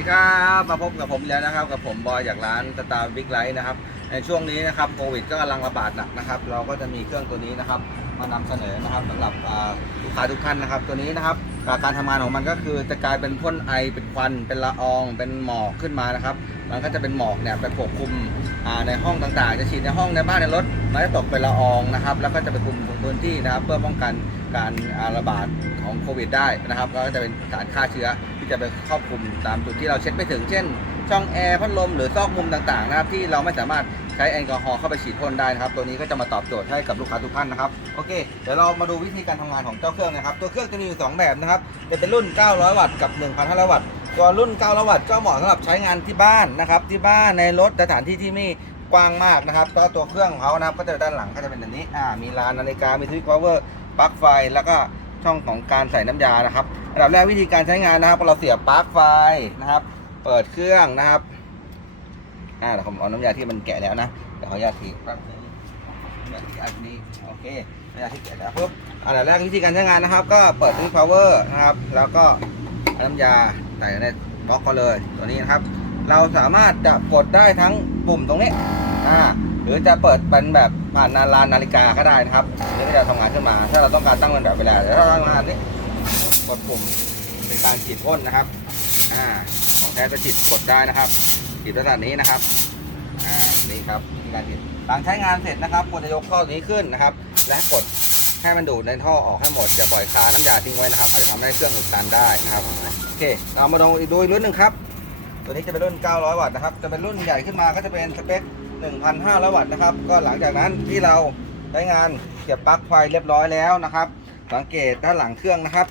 ดีครับมาพบกับผมแล้วนะครับ กับผมบอยจากร้านสตาร์บิ๊กไลท์นะครับในช่วงนี้นะครับโควิดก็กำลังระบาดหนักนะครับ เราก็จะมีเครื่องตัวนี้นะครับ มานำเสนอนะครับสำหรับลูกค้าทุกท่านนะครับ ตัวนี้นะครับาการทำงานของมันก็คือจะกลายเป็นพ่นไอเป็นควันเป็นละออง เป็นหมอกขึ้นมานะครับ มันก็จะเป็นหมอกเนี่ยไปปกคลุมในห้องต่างๆ จะฉีดในห้องในบ้านในรถมันจะตกเป็นละอองนะครับ แล้วก็จะไปคลุมพื้นที่นะครับ เพื่อป้องกันการระบาดของโควิด ได้นะครับ ก็จะเป็นสารฆ่าเชื้อ จะไปครอบคลุมตามจุดที่เราเช็ดไม่ถึง เช่น ช่องแอร์พัดลมหรือซอกมุมต่างๆนะครับที่เราไม่สามารถใช้แอลกอฮอล์เข้าไปฉีดพ่นได้นะครับ ตัวนี้ก็จะมาตอบโจทย์ให้กับลูกค้าทุกท่านนะครับโอเคเดี๋ยวเรามาดูวิธีการทำงานของเจ้าเครื่องนะครับ ตัวเครื่องจะมีอยู่สองแบบนะครับจะเป็นรุ่น 900 วัตต์กับ 1,500 วัตต์ตัวรุ่น 900 วัตต์ก็เหมาะสำหรับใช้งานที่บ้านนะครับที่บ้านในรถสถานที่ที่ม่กว้างมากนะครับก็ตัวเครื่องของเขานะครับก็จะด้านหลังก็จะเป็นแบบนี้อ่ามีลานนาฬิกามีทวิตพาวเวอร์ปลั๊กไฟแล้วก็ ช่องของการใส่น้ำยานะครับอันดับแรกวิธีการใช้งานนะครับเราเสียบปลั๊กไฟนะครับ เปิดเครื่องนะครับอ่าเดี๋ยวผมเอาน้ำยาที่มันแกะแล้วนะเดี๋ยวขออนุญาตทีแป๊บนึงน้ำยาที่อันนี้โอเคน้ำยาที่แกะแล้วปุ๊บอันดับแรกวิธีการใช้งานนะครับ ก็เปิดที่ power นะครับ แล้วก็น้ำยาใส่ในบล็อกก็เลยตัวนี้นะครับ เราสามารถจะกดได้ทั้งปุ่มตรงนี้ อ่าหรือจะเปิดเป็นแบบผ่านนาฬานาฬิกาก็ได้นะครับนี่ก็จะทำงานขึ้นมา ถ้าเราต้องการตั้งเป็นแบบเวลาเดี๋ยวเราทำงานนี้กดปุ่มเป็นการฉีดพ่นนะครับอ่าของแท้จะฉีดกดได้นะครับฉีดลักษณะนี้นะครับอ่านี่ครับการฉีดหลังใช้งานเสร็จนะครับควรจะยกท่อนี้ขึ้นนะครับ และกดให้มันดูดในท่อออกให้หมดอย่าปล่อยคาน้ำยาทิ้งไว้นะครับอาจจะทำให้เครื่องอุดตันได้นะครับโอเคเรามาดูอีกดูอีกรุ่นหนึ่งครับ ตัวนี้จะเป็นรุ่น 900 วัตต์นะครับ จะเป็นรุ่นใหญ่ขึ้นมาก็จะเป็นสเปค 1,500 วัตต์นะครับ ก็หลังจากนั้นที่เราใช้งานเก็บปลั๊กไฟเรียบร้อยแล้วนะครับ สังเกตด้านหลังเครื่องนะครับ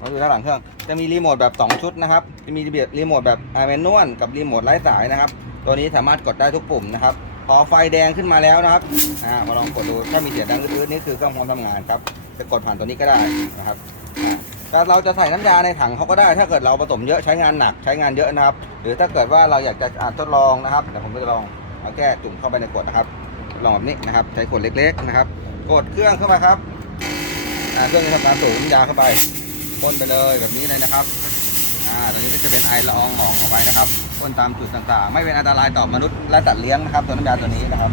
มาดูด้านหลังเครื่อง จะมีรีโมทแบบ 2 ชุดนะครับ จะมีรีโมทแบบไอแมนนวลกับรีโมทไร้สายนะครับ ตัวนี้สามารถกดได้ทุกปุ่มนะครับ พอไฟแดงขึ้นมาแล้วนะครับ อ่า มาลองกดดู ถ้ามีเสียงดังอื้อนี่คือเครื่องพร้อมทำงานครับ จะกดผ่านตัวนี้ก็ได้นะครับ แต่เราจะใส่น้ำยาในถังเขาก็ได้ ถ้าเกิดเราผสมเยอะใช้งานหนักใช้งานเยอะนะครับ หรือถ้าเกิดว่าเราอยากจะอ่าทดลองนะครับเดี๋ยวผมจะลองเอาแก้จุ่มเข้าไปในขวดนะครับ ลองแบบนี้นะครับ ใช้ขวดเล็ก ๆนะครับ กดเครื่องเข้ามาครับอ่าเครื่องทำการสูบน้ำยาเข้าไปพ่นไปเลยแบบนี้เลยนะครับอ่าตรงนี้ก็จะเป็นไอละอองหมอกออกไปนะครับพ่นตามจุดต่างๆ ไม่เป็นอันตรายต่อมนุษย์และสัตว์เลี้ยงนะครับตัวน้ำยาตัวนี้นะครับ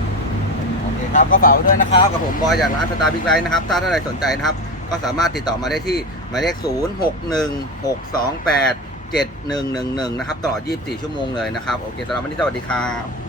โอเคครับก็ฝากไว้ด้วยนะครับกับผมบอยจากร้านสตาร์บิ๊กไลท์นะครับถ้าท่านใดสนใจนะครับ ก็สามารถติดต่อมาได้ที่หมายเลข 0 6 1 6 2 8 7 1 1 1 นะครับ ตลอด 24 ชั่วโมงเลยนะครับ โอเคสำหรับวันนี้สวัสดีครับ